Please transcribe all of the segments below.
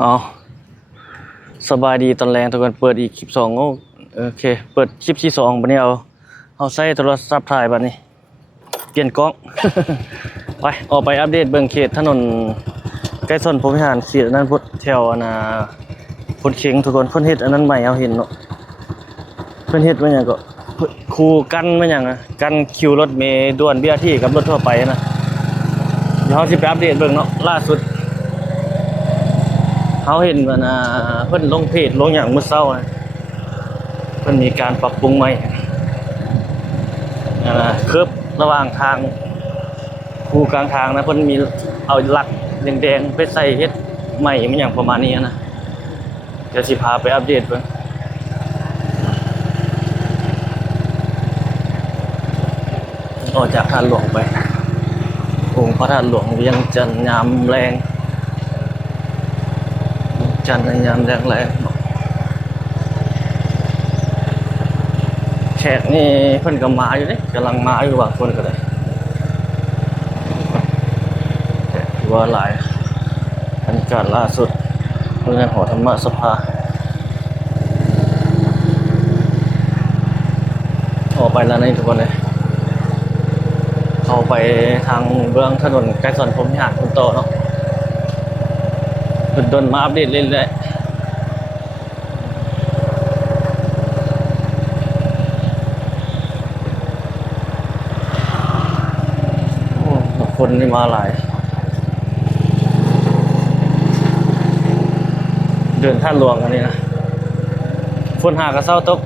อ๋อสบายดีตอนแรงทุกคนเปิดอีกคลิป2โอเคเปิดคลิปที่2บัดนี้เอาใช้โทรศัพท์ถ่ายบัดนี้เปลี่ยนกล้อง ไปออกไปอัปเดตเบิ่งเขตถนนใกล้ส้นพรหมวิหารเขตนั้นพุทธแถวพุทธเข็งทุกคนเพิ่นเฮ็ดอันนั้นใหม่เอาเห็นเนาะเพิ่นเฮ็ดว่าหยังก็คูกันว่าหยังกันคิวรถเมล์ด่วน BRT กับรถทั่วไปนะเดี๋ยวเฮาสิไปอัปเดตเบิ่งเนาะล่าสุดเขาเห็นว่าเพิ่นลงเพจลงอย่างมื้อเช้านะเพิ่นมีการปรับปรุงใหม่คืบระหว่างทางคูกลางทางนะเพิ่นมีเอาหลักแดงๆไปใส่เฮ็ดใหม่มันอย่างประมาณนี้นะเดี๋ยวสิพาไปอัปเดตเบิ่งออกจากท่าหลวงไปองค์พระธาตุหลวงเวียงจันทร์ยามแรงจันทร์ยามแรงแขกนี่เพิ่นก็มาอยู่เด้กำลังมาอยู่บางคนก็ได้ถือว่าหลายบรรยากาศล่าสุดโรงเรียนหอธรรมสภาออกไปแล้วนี่ทุกคนเลยเข้าไปทางเบื้องถนนใกล้สวนพรหมวิหารคุณโตเนาะเดินมาอัปเดตเรื่อยๆคนนี่มาหลายเดินท่าหลวงอันนี้นะฝนหากระเซ้าตก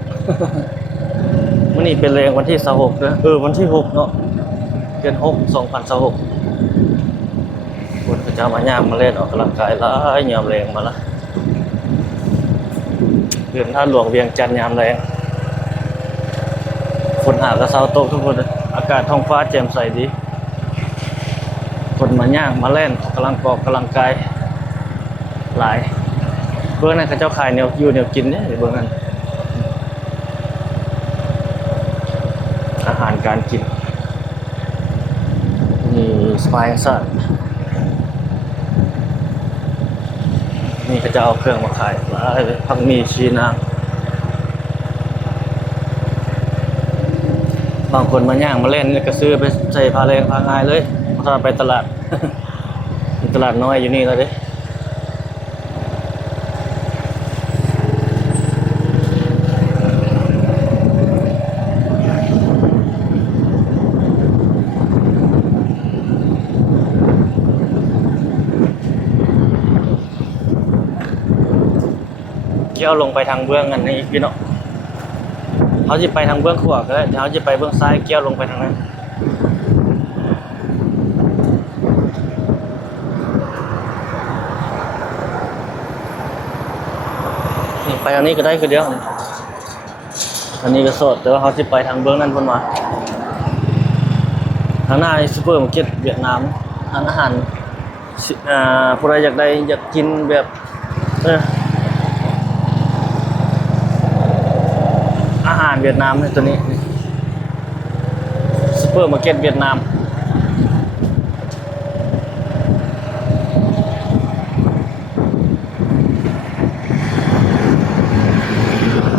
วันนี้เป็นแรงวันที่26นะวันที่6เนาะเดือน6 2026คนก็จะมาย่างมาเล่นออกกำลังกายแล้วยามแรงมาละเดินท่าหลวงเวียงจันทร์ยามแรงฝนหากระเซ้าตกทุกคนอากาศท้องฟ้าแจ่มใสดีคนมาย่างมาเล่นออกกำลังกายหลายเบื้องนั้นเขาเจ้าขายแนวอยู่แนวกินเนี่ยเบื้องนั้นอาหารการกินนี่สปายซัดนี่เขาจะเอาเครื่องมาขายผักมีชีนางบางคนมาย่างมาเล่นก็ซื้อไปใส่พาแรงพาง่ายเลยถ้าไปตลาด ตลาดน้อยอยู่นี่แล้วดิเกี่ยวลงไปทางเบื้องอันนี้พี่เนาะเขาจะไปทางเบื้องขวาก็ได้เดี๋ยวเขาจะไปเบื้องซ้ายเกี่ยวลงไปทางนั้นนี่ไปทางนี้ก็ได้คือเดียวนี่อันนี้ก็สดแต่ว่าเขาจะไปทางเบื้องนั้นพ้นมาทางหน้าซูเปอร์มาร์เก็ตเวียดนามร้านอาหารผู้ใดอยากกินแบบอาหารเวียดนามในตัวนี้ซูเปอร์มาร์เก็ตเวียดนาม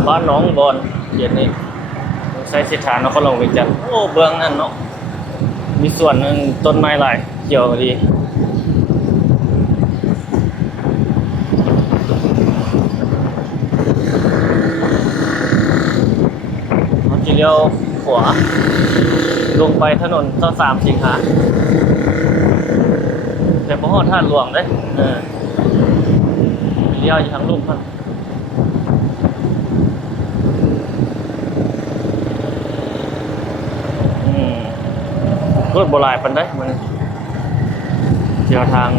บ้านหนองบอนเย็นนี้ใช้สิทธานเขาลงไปจันโอ้เบื้องนั่นเนาะมีส่วนหนึ่งต้นไม้หลายเกี่ยวดีเลี้ยวขวาลงไปถนน23 สิงหาแต่พอฮอดท่าหลวงเด้เลี้ยวอยู่ทางลุ่มพันรถโบราณปันได้มันเที่ยวทาง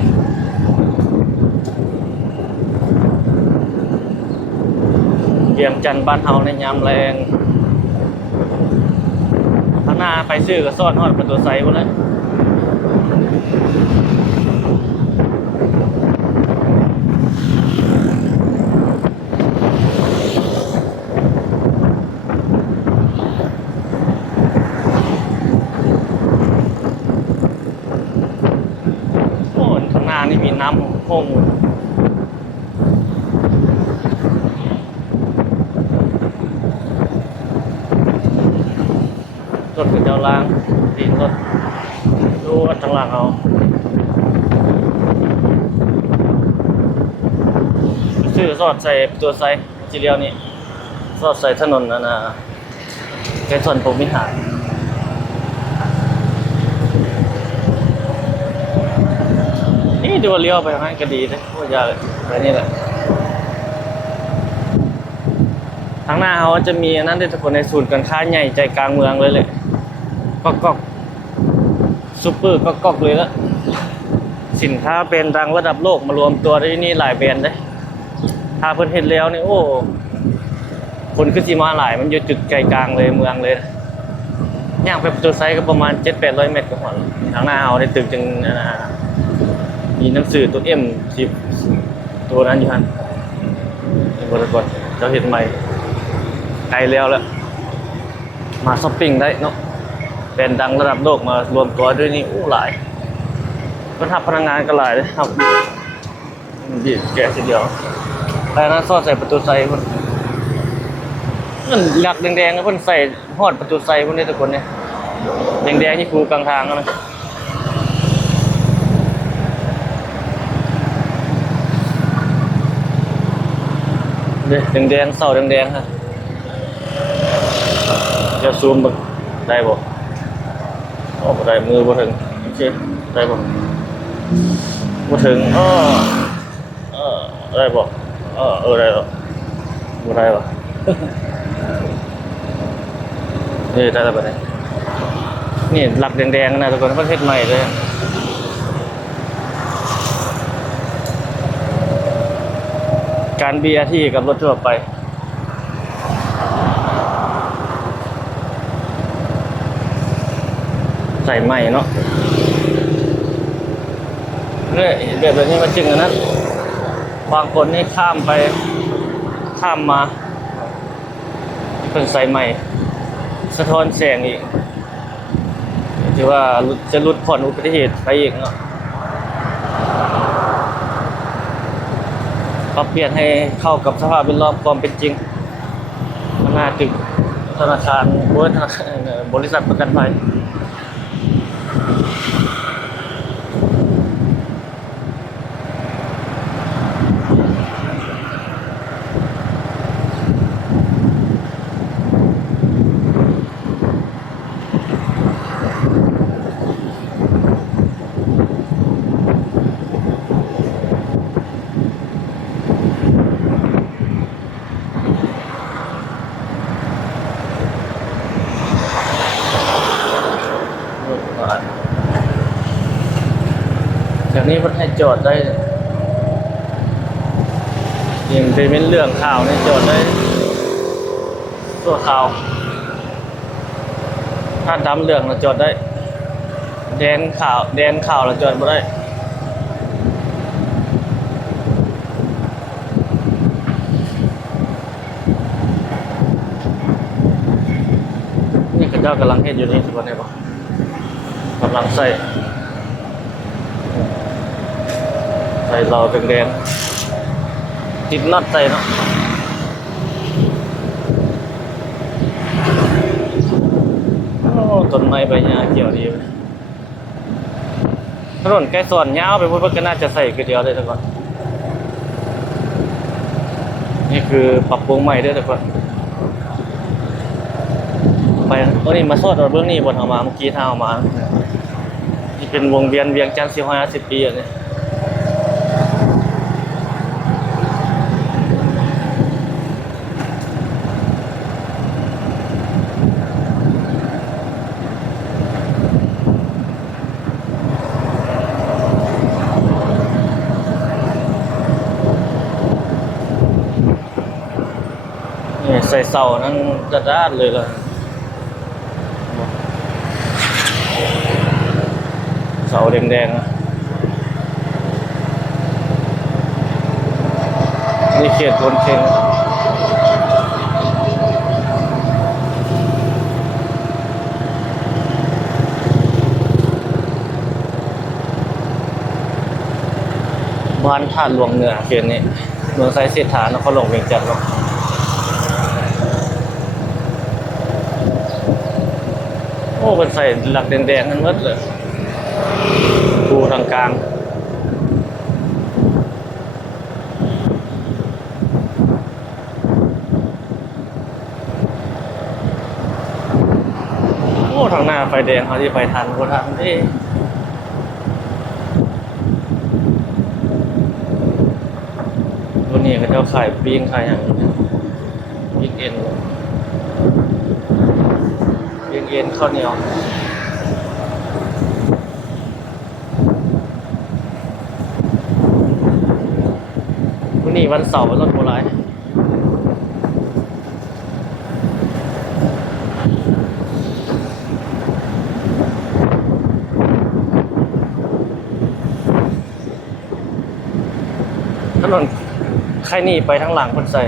เวียงจันทร์บ้านเฮาในยามแรงข้างหน้าไปซื้อก็ซ่อนฮอดประตูไซด์หมดเลยโอ้ข้างหน้า นี่มีน้ำห้องรถกับเจ้าล้างตีนรถดูว่าทางหลังเอาชื่อสอดใส่ตัวไซจีเรียวนี่สอดใส่ถนนนะแกส่วนผมมิหารนี่ดูเลี้ยวไปให้ก็ดีนะพูดยากเลยไปนี่แหละทางหน้าเขาจะมีอันนั้นด้วยทุกคนในศูนย์การค้าใหญ่ใจกลางเมืองเลยก็ซุปเปอร์ก็เลยละสินค้าเป็นดังระดับโลกมารวมตัวที่นี่หลายแบรนด์เลยถ้าเพิ่นเห็นแล้วนี่โอ้คนขึ้นสีมาหลายมันอยู่จุดใจกลางเลยเมืองเลยย่างไปประตูไซก็ประมาณ 700-800 เมตรก็หมดทางหน้าเขาได้ตึกจึงมีหนังสือตัวเอ็ม10ตัวนั้นอยู่ฮั่นบริกรเจ้าเห็นใหม่ไกลแล้วมาช้อปปิ้งได้เนาะเป็นดังระดับโลกมารวมตัวด้วยนี่หลายก็ทับพนักงานก็หลายเลยครับดีแกะทีเดียวแต่นั้นซอดใส่ประตูไซคนนั่นหลักแดงๆคนใส่หอดประตูไซคนนี้ทุกคนเนี่ยแดงๆที่คูกลางทางนะเด็กแดงๆเสาแดงๆฮะจะซูมบึกได้บ่โอ้ได้มือบ่ถึงโอเคได้บ่ถึงได้บ่ได้หรอบ่ได้หรอนี่ได้แล้วบ่ได้นี่หลักแดงๆนะทุกคนประเทศใหม่เลยการ BRT กับรถทั่วไปใส่ใหม่เนาะเนี่ยแบบนี้มันจริงนะนั้นบางคนนี่ข้ามมาเป็นใส่ใหม่สะท้อนแสงอีกถือว่าจะลดผ่อนอุบัติเหตุไปอีกเนาะปรับเปลี่ยนให้เข้ากับสภาพแวดล้อมความเป็นจริงหน้าตึกธนาคารบริษัทประกันภัยจากนี้มันให้จอดได้ยังเป็นเรื่องข่าวนี่จอดได้ตัวข่าวถ้าดำเรื่องเราจอดได้แดนข่าวเราจอดไม่ได้นี่ข้าเจ้ากำลังเฮ็ดอยู่นี่ทุกคนเห็นปะกำลังใส่เราแดงๆติดน็อตใส่เนาะต้นไม้ใบหญ้าเกี่ยวดีถนนใกล้ส่วนยาวไปพูดก็น่าจะใส่คือเดียวเลยทุกคนนี่คือปรับปรุงใหม่ด้วยทุกคนไปตัวนี้มาโซดเราเบื้องนี้บนเอามาเมื่อกี้ทางเอามานี่เป็นวงเวียงจันทร์450 ปีอย่างนี้ใส่เสานั้นจะด้านเลยล่ะเสาแดงๆนะนี่เขตบนเค็ง บ้านท่าหลวงเหนือเขตนี้เมืองไซเสถานครหลวงเวียงจันทร์เนาะโอ้เป็นใส่หลักแดงๆนั่นหมดเลยดูทางกลางโอ้ทางหน้าไฟแดงเขาที่ไปทันก็ทันที่วันนี้เขาเจ้าขายปิ้งขายอย่างปิ้งเอ็นปิ้งเอ็นข้าวเหนียววันนี้วันเสาร์วันรถโบราณถนนใครนี่ไปทางหลังคนใส่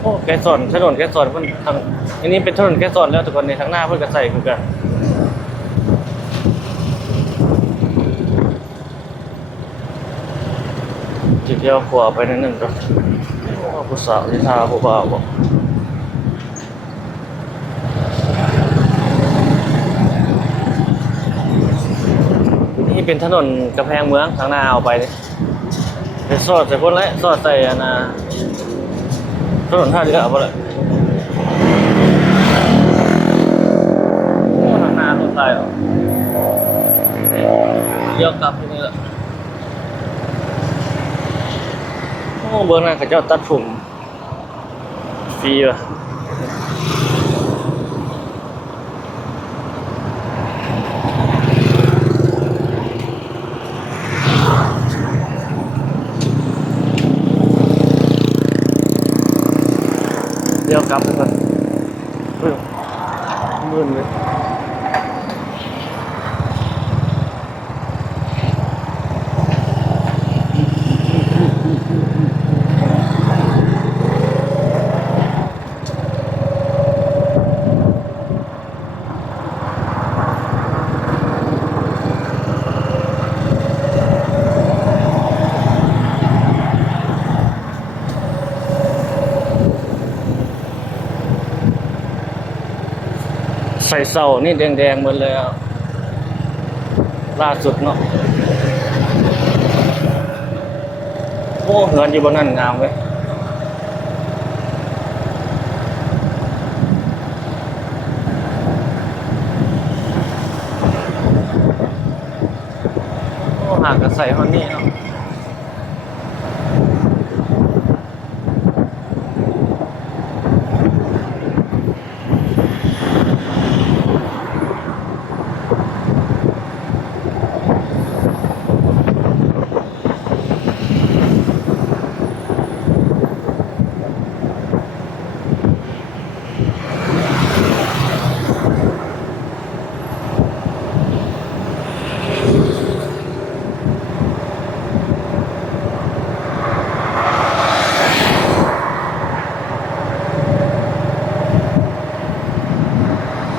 โอ้แกสอนถนนแกสอนเพิ่นทางอันนี้เป็นถนนแกสอนแล้วทุกคนในทางหน้าเพิ่นก็ใส่คือกันจิเดียวขวาไปนิดนึงก็ผู้สาวที่ท่าผู้บ่าวบอกนี่เป็นถนนกำแพงเมืองทางหน้าเอาไปนี่เป็นซอดใส่คนละซอดใส่อันน่ะถนนท่าเรือเอาไปเลยโอ้ทางหน้าต้นไทรอ่ะเลี้ยวกลับที่นี่แหละโอ้เบื้องหน้าเขาเจ้าตัดผมฟรีว่ะเลี้ยวกลับเลยก่อนเฮ้ยมืดเลยใส่เสานี่แดงๆหมดเลยอ่ะล่าสุดเนาะโอ้เหินอยู่บนนั้นงามเว้ยโอ้ห่างกันใส่ห้องนี้เนาะ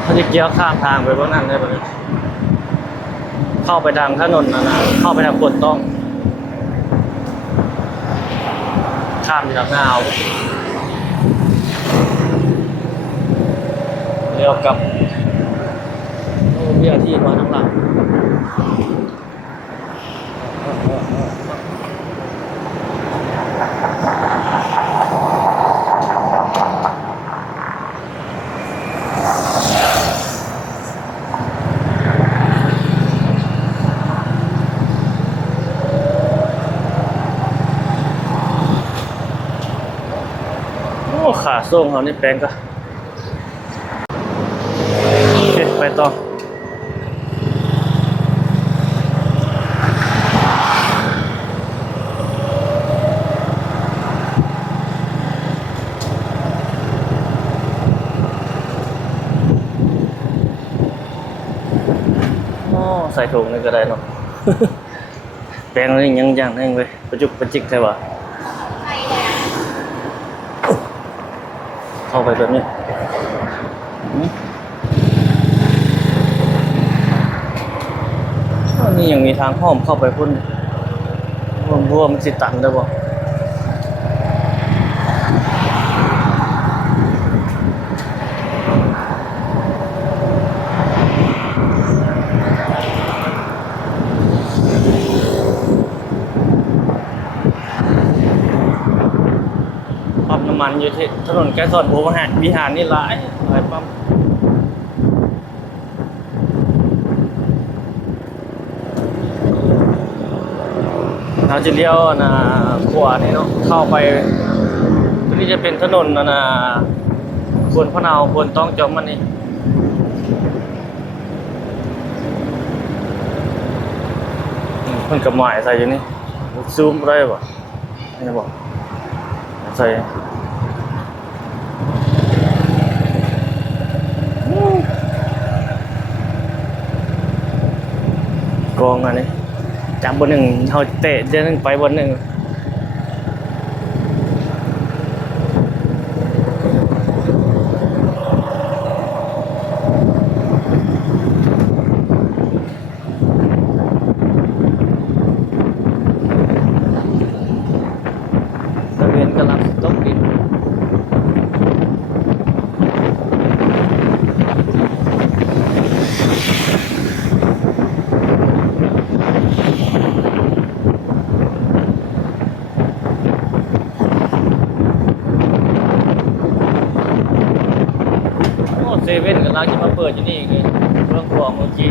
เขาจะเกี่ยวข้ามทางไปบนนั้นได้ปะเนี่ยเข้าไปทางถนนนะเข้าไปทางปวดต้องข้ามจากหน้าเอาเลี้ยวกลับเบี้ยที่มาทางหลังโอ้ขาส่งเขานี่แปลงก็โอเคไปต่อใส่ถุงนี่ก็ได้เนาะ แปลงนี่ยังอย่างนึงเว้ยประจุกประจิกใช่ปะเข้าไปแบบนี้นี่ยังมีทางห้อมเข้าไปพุ่นโอ้ ผมบัวมันสิตันได้บ่ปั๊มน้ำมันอยู่ที่ถนนแก้สอดบัววิหารนี่หลายปั๊มเราจะเลี้ยวนะขวานี่เนาะเข้าไปตรงนี้จะเป็นถนนนะควรพะเนาควรต้องจอมมันนี่มันกับหมายใส่อยู่นี่ซูมได้ป่ะนี่บอกใส่กองอันนี้จากบนหนึ่งเขาเตะเดินไปบนหนึ่งตะเวนกำลังตกดินเซเว่นกำลังจะมาเปิดอยู่นี่คือเรื่องของเมื่อกี้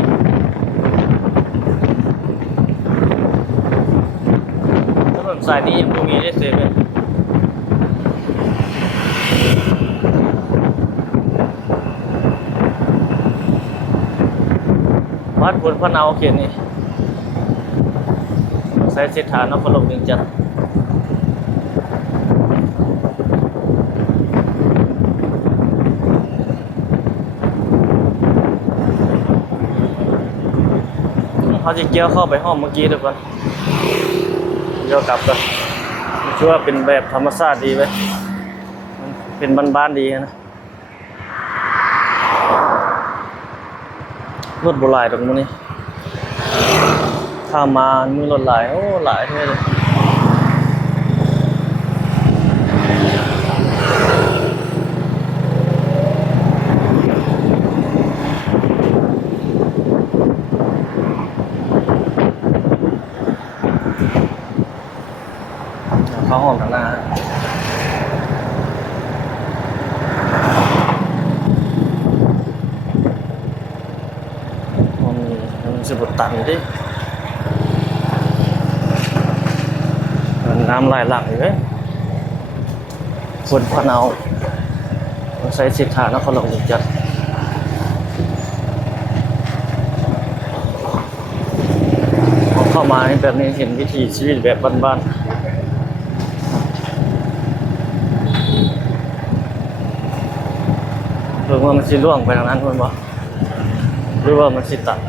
ถนนสายนี้ยังไม่มีได้เซเว่นวัดพลพะเนาเขียนนี่ใช้เส้นทางนครหลวงเวียงจันทร์เขาจะเกี่ยวเข้าไปห้องเมื่อกี้ทุกคนเดี๋ยวกลับกันช่วยว่าเป็นแบบธรรมชาติดีไหมเป็นบ้านๆดีนะรถโบราณตรงนี้ข้ามามือรถหลายโอ้หลายเท่เลยเข้าห้องทางหน้าห้องนี้มันจะบดตันดิน้ำไหลหลังอยู่เลยคนพะเนาใช้สิทธานครหลวงเวียงจันทร์เข้ามาแบบนี้เห็นวิถีชีวิตแบบบ้านๆหรือว่ามันสิล่วงไปทางนั้นมันบ่หรือว่ามันสิตัด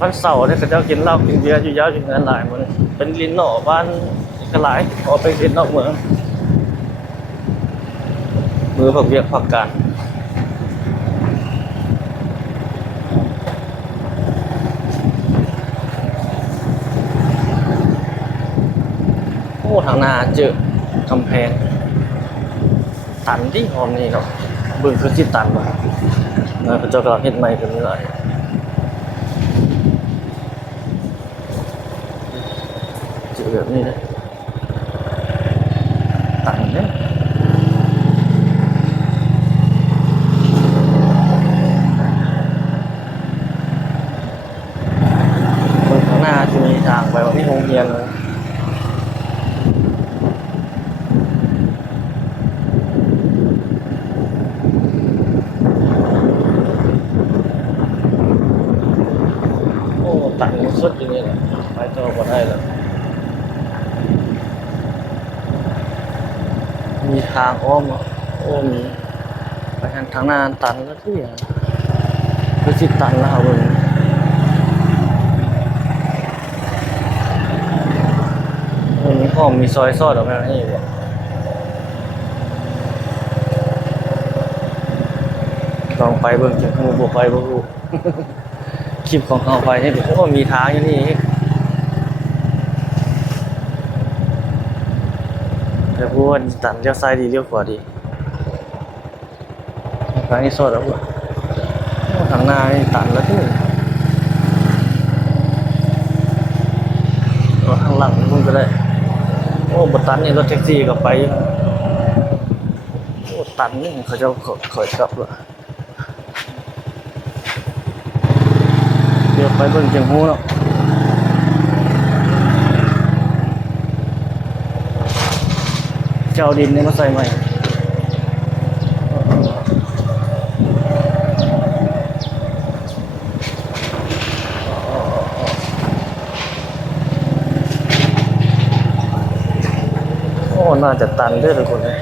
วันเสาร์เนี่ยเขาเจ้ากินเหล้ากินเบียร์อยู่ยาวอยู่นั้นหลายมื้อเป็นลิ้นนอกบ้านก็หลายออกไปลิ้นนอกเมืองมือผักเวียกผักกาดโอ้ทางนาเจอกำแพงตันที่หอมนี่ครับเบิ่งคือที่ตันบ่นะพระเจ้ากำลังเฮ็ดใหม่กันนี่หลายเจอแบบนี้นะตันเนี่ยเบิ่งข้างหน้าจะมีทางไปว่าที่โรงเรียนเลยตัดมันสุดอย่างนี้แหละไปต่อบ่ได้แล้วมีทางอ้อมโอ้มีไปทางหน้าตันแล้วที่คือสิตันแล้วครับเบิ่งมีห้องมีซอยซอดออกมาให้บ่ลองไปเบิ่งจักฮู้บ่ไปบ่ฮู้ คลิปของเขาไปนี่โอ้มีทางอย่างนี้แต่พูดว่าตันเลี้ยวซ้ายดีเลี้ยวขวาดีทางนี้สดแล้วว่ะทางหน้านี่ตันแล้วที่ทางหลังมึงก็ได้โอ้บตันนี่รถแท็กซี่ก็ไปโอ้ตันนี่เขาจะขอยกลับละเดี๋ยวไปเบิ่งเจียงฮู้เนาะเจ้าดินนี่มาใส่ใหม่โอ้น่าจะตันด้วยทุกคนเลย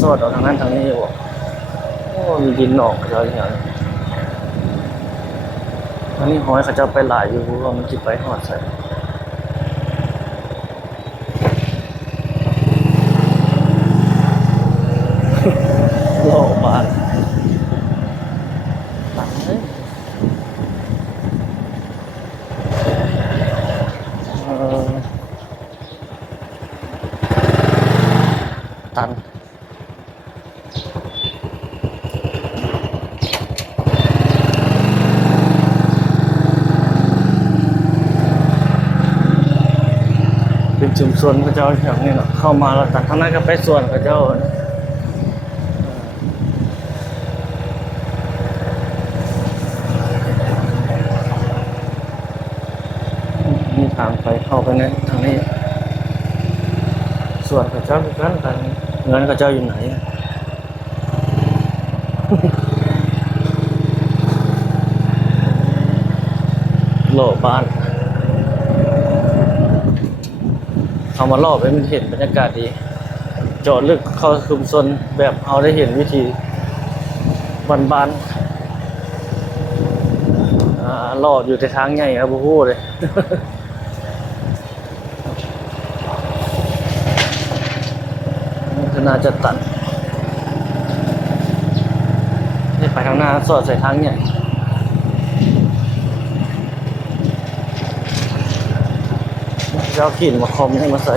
สอดเอาทางนั้นทางนี้บอกโอ้มีดินหนองเขาอย่างนี้อันนี้หอยเขาจะไปหลายอยู่ว่ามันจิไปหอดใส่โลบานตันเลยตันเป็นชุมชนพระเจ้าแถวนี้เนาะเข้ามาแล้วตัดทางนั้นก็ไปส่วนพระเจ้ามีทางไปเข้าไปในทางนี้ส่วนพระเจ้าคือกันเงินพระเจ้าอยู่ไหนโลบ้านเอามารอบให้มันเห็นบรรยากาศดีเจาะลึกเข้าชุมชนแบบเอาได้เห็นวิธีบ้านๆรอดอยู่ในทางใหญ่ครับบู๊เลยน่าจะตัดนี่ไปทางหน้าสอดใส่ทางใหญ่เจ้าขีดมาคอมให้มาใส่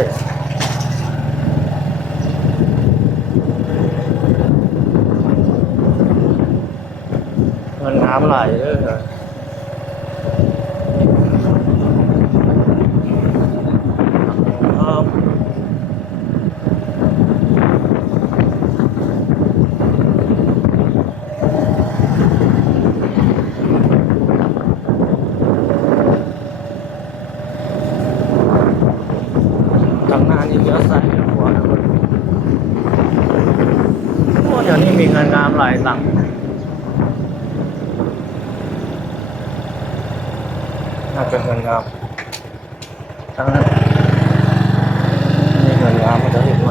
เงินน้ำไหลเลยทางหน้านี่เลี้ยวซ้ายเลี้ยวขวานะคนโอ้เดี๋ยวนี้มีเงินน้ำไหลหลังน่าจะเงินงามทั้งนั้นนี่เงินงามมันจะเห็นไหม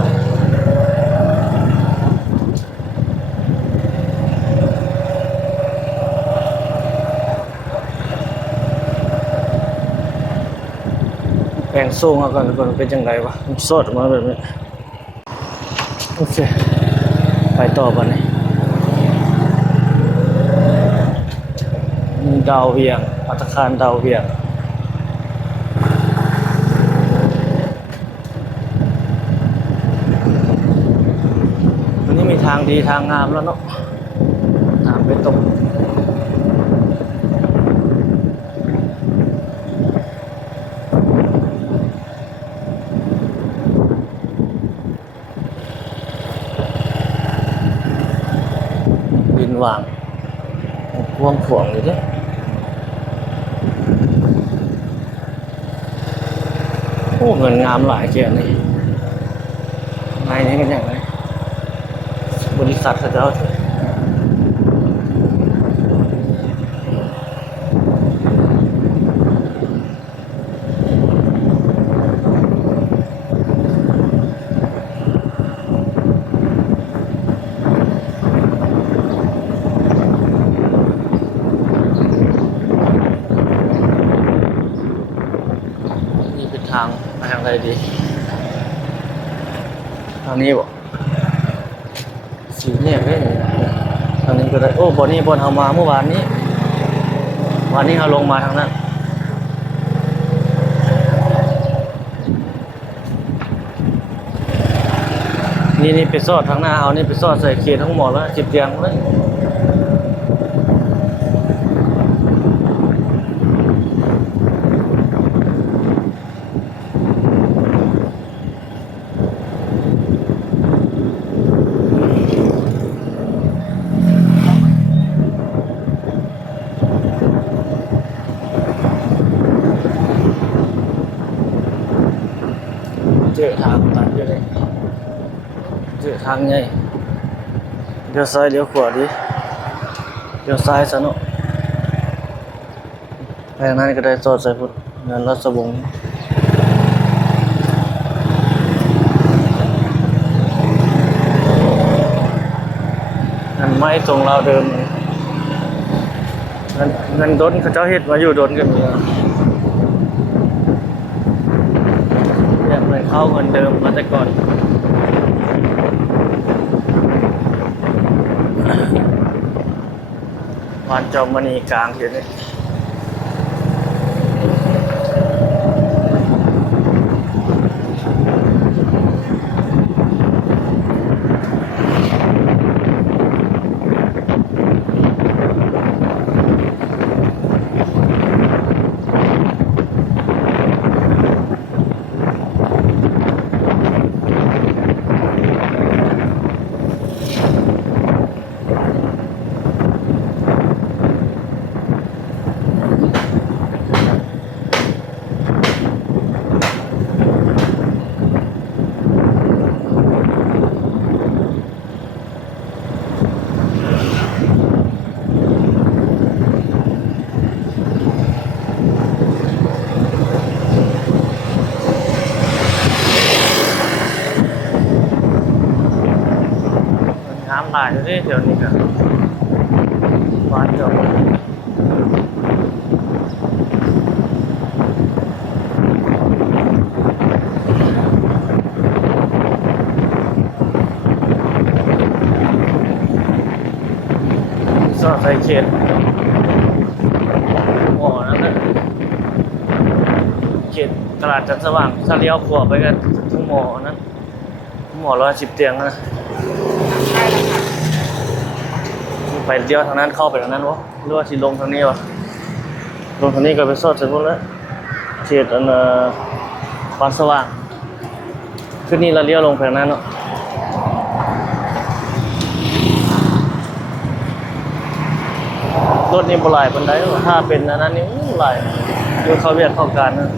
แปลงสูงเอาก่อนทุกคนเป็นยังไงวะมันสดมาแบบนี้โอเคไปต่อกันนี่มีดาวเวียงภัตตาคารดาวเวียงวันนี้มีทางดีทางงามแล้วเนาะทางไปตรงดินวางพวงขวงอยู่ดิโอ้เงินงามหลายเกียรนี่ในนี้กันอย่างไรบริษัทเขาจะเอาทางไปทางใดดีทางนี้บอกสีเนี่ยไม่ ทางนี้ก็ได้โอ้บ่อนี้บ่อนเฮามาเมื่อวานนี้วันนี้เฮาลงมาทางนั้นนี่ไปซอดทางหน้าเฮานี่ไปซอดใส่เขตทั้งหมดแล้ว10เตียงเลยเจอทางตัดอยู่เลยเจอทางใหญ่เลี้ยวซ้ายเลี้ยวขวาดิเลี้ยวซ้ายซะเนาะไปทางนั้นก็ได้ซอดใส่พุ่นนั่นรัศวงศ์นั่นไม้ตรงเราเดิมนั่นดนเขาเจ้าเฮ็ดมาอยู่ดนกันมีเนี่ยเหมือนเข้าเงินเดิมมาแต่ก่อนวานจอมมณีกลางอยู่นี่น้ำลายอยู่นี่เดี๋ยวนี้กันวานจอมมณีซอดใส่เขตหม้อนั่นน่ะเขตตลาดจันทร์สว่างถ้าเลี้ยวขวาไปกันถึงหม้อนั้นหม้อ110เตียงนะไปเลี้ยวทางนั้นเข้าไปทางนั้นวะหรือว่าสิลงทางนี้วะลงทางนี้ก็ไปซอดเสร็จหมดแล้วเขตปานสว่างขึ้นนี่เราเลี้ยวลงไปทางนั้นเนาะรถนี่บ่หลายปานใดถ้าเป็นอันนั้นนี่หลายอยู่เข้าเวียกเข้าการนะ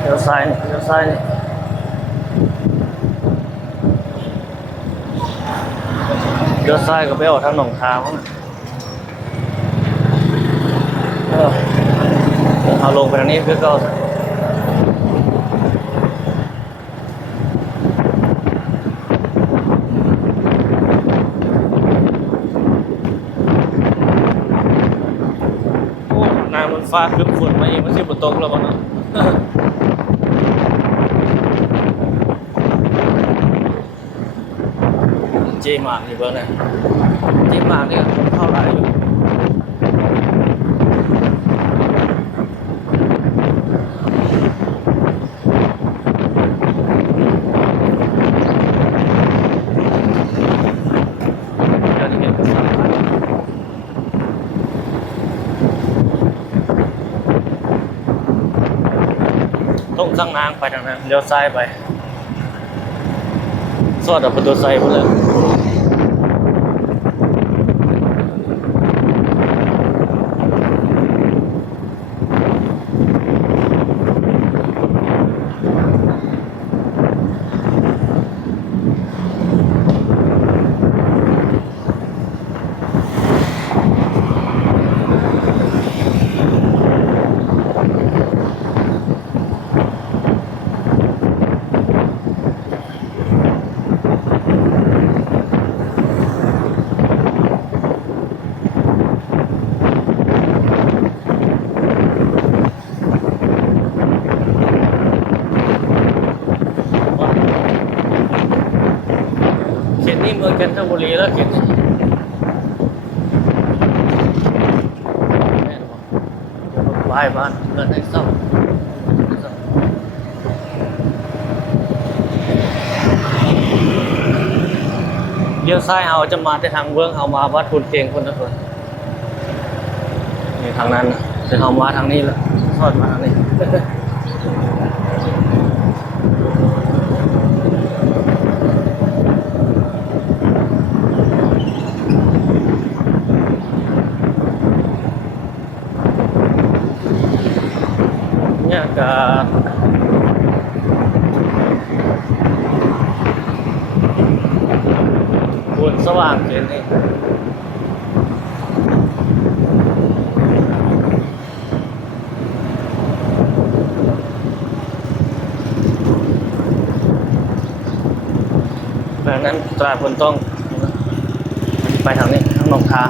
เลี้ยวซ้ายนี่เลี้ยวซ้ายนี่เลี้ยวซ้ายก็ไปออกทางหนองคายมั้งเอาลงไปทางนี้เพื่อก็โอ้น้ำมันฟ้าขึ้นฝนมาอีกมันสิบ่ตกแล้วบ่เนาะเจมากนี่เบิ่งนะเจมากนี่คนเข้าหลายอยู่เดี๋ยวนี้เห็นก็สามารถต้องข้างนางไปทางนั้นเลี้ยวซ้ายไปซอดประตูไซค์พุ่นเลย นี้เมืองจันทบุรีแล้วเขียนนี่แม่นบ่เดี๋ยวรถป้ายบ้านเงินให้ซ่อมเลี้ยวซ้ายเอาจะมาแต่ทางเบื้องเอามาวัดพุนเทียงคนละคนนี่ทางนั้นนะจะเอามาทางนี้แล้วทอดมาทางนี้เนี่ยกับบุญสว่างเกินนี่แบบนั้นตราคนต้องไปทางนี้ทางหนองคา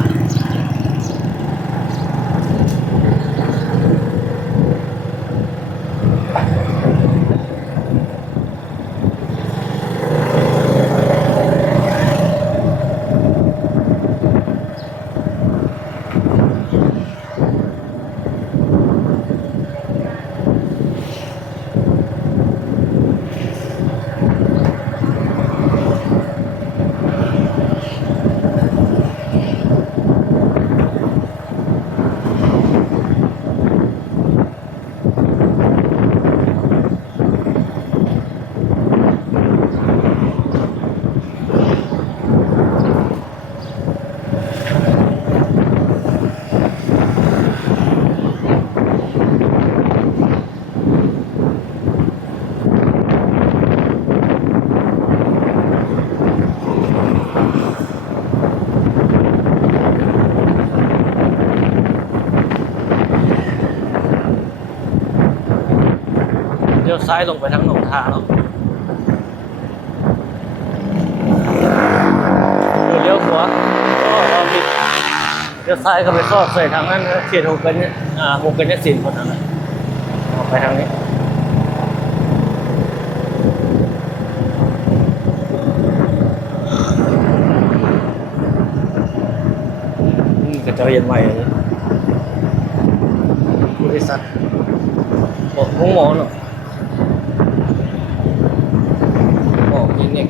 เลี้ยวซ้ายลงไปทางหนองคาเนาะเลี้ยวขวาก็เราผิดเลี้ยวซ้ายก็ไปซอดใส่ทางนั้นเขตหกกันเนี่ยหกกันเนี่ยสินคนนั้นนะออกไปทางนี้กระเจ้าเย็นใหม่เลยบริษัทบอกหมอเนาะหมอคลินิก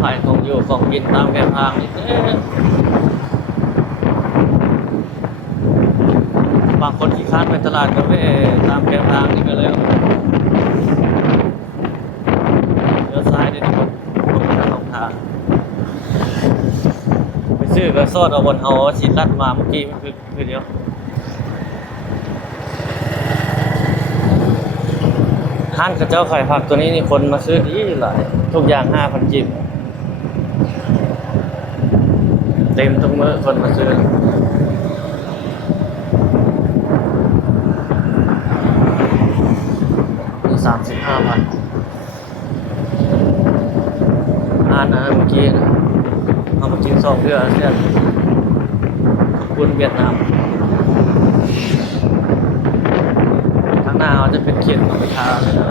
ขายของอยู่ของกินตามแกงทางนี่บางคนขี่ข้านไปตลาดก็ไปตามแกงทางนี่ก็เลยเลี้ยวซ้ายได้ทุกคนทางหนองคาไปซื้อก็ซอดเอาบนเอาฉีดลัดมาเมื่อกี้มันคือเดียวห้านกระเจ้าไข่ผักตัวนี้นี่คนมาซื้อดีหลายทุกอย่าง 5,000 จิบเต็มทุกมื้อคนมาซื้อนี่35,000อ่านนะเมื่อกี้นะเอามากิน2 เดือนเนี่ยขอบคุณเวียดนามข้างหน้าเขาจะเป็นเขียนของประชาเลยนะ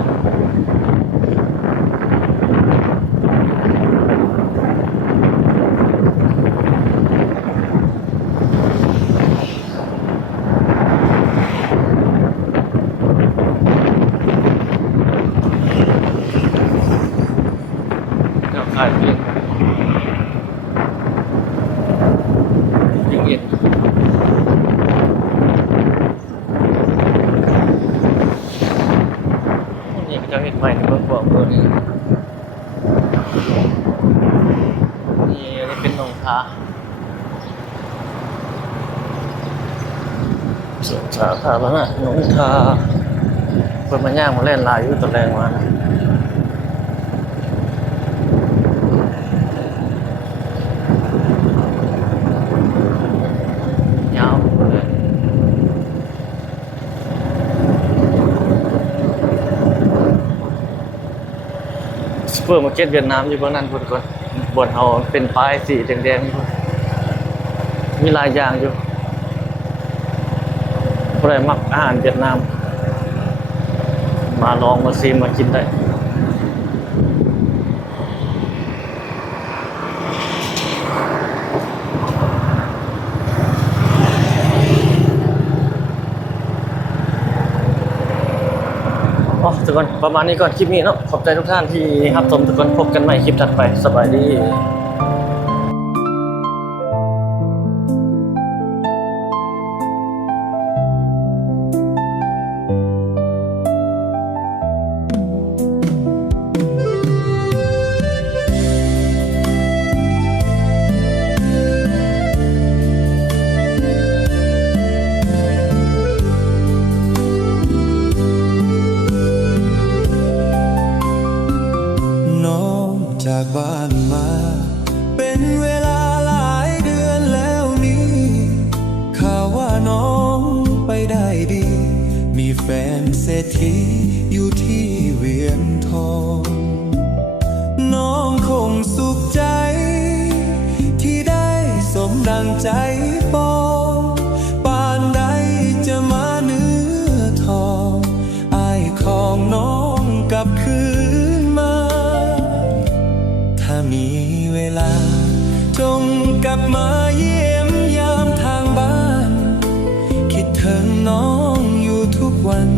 ขายเพียงเย็นนี่ก็จะเห็นใหม่ในเมืองบอกตัวนี้นี่เป็นหนองคาสวนสาธารณะหนองคาเปิดมาย่างมาเล่นลายอยู่ตะแรงมานะยาวเลยซูเปอร์มาร์เก็ตเวียดนามอยู่เบื้องนั้นคนบนเอาเป็นป้ายสีแดงๆมีหลายอย่างอยู่ ผู้ใดมักอาหารเวียดนาม มาลองมาซิมมากินได้ทุกคนประมาณนี้ก่อนคลิปนี้เนาะขอบใจทุกท่านที่รับชมทุกคนพบกันใหม่คลิปถัดไปสบายดีจากบ้านมาเป็นเวลาหลายเดือนแล้วนี่ข่าวว่าน้องไปได้ดีมีแฟนเศรษฐีอยู่ที่เวียงทองน้องคงสุขใจที่ได้สมดังใจปองปานใดจะมาเนื้อทองอ้ายของน้องกลับคืนมาถ้ามีเวลาจงกลับมาเยี่ยมยามทางบ้านคิดถึงน้องอยู่ทุกวัน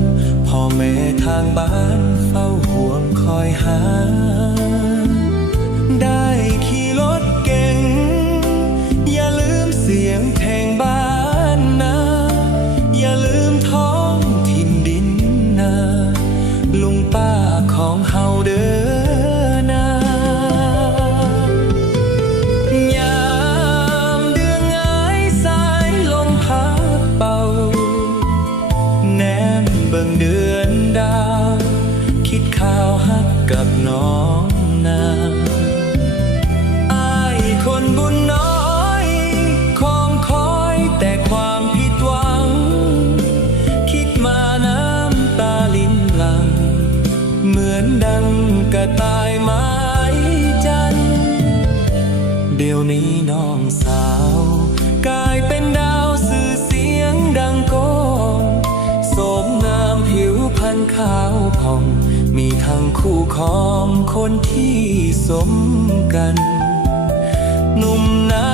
พ่อแม่ทางบ้านเฝ้าห่วงคอยหาได้ขี่รถเก่งอย่าลืมเสียงเพลงบ้านนาอย่าลืมท้องถิ่นดินนาลุงป้าของเฮาเด้เบิ่งเดือนดาวคิดข่าวฮักกับน้องนาอ้ายคนบุญน้อยคองคอยแต่ความผิดหวังคิดมาน้ำตาลิ้นหลังเหมือนดังกระต่ายไม้จันเดี๋ยวนี้น้องสาวกลายเป็นดาวสื่อเสียงดังโกโสมงามผิวพรรณขาวผ่องมีทั้งคู่ของคนที่สมกันหนุ่มนา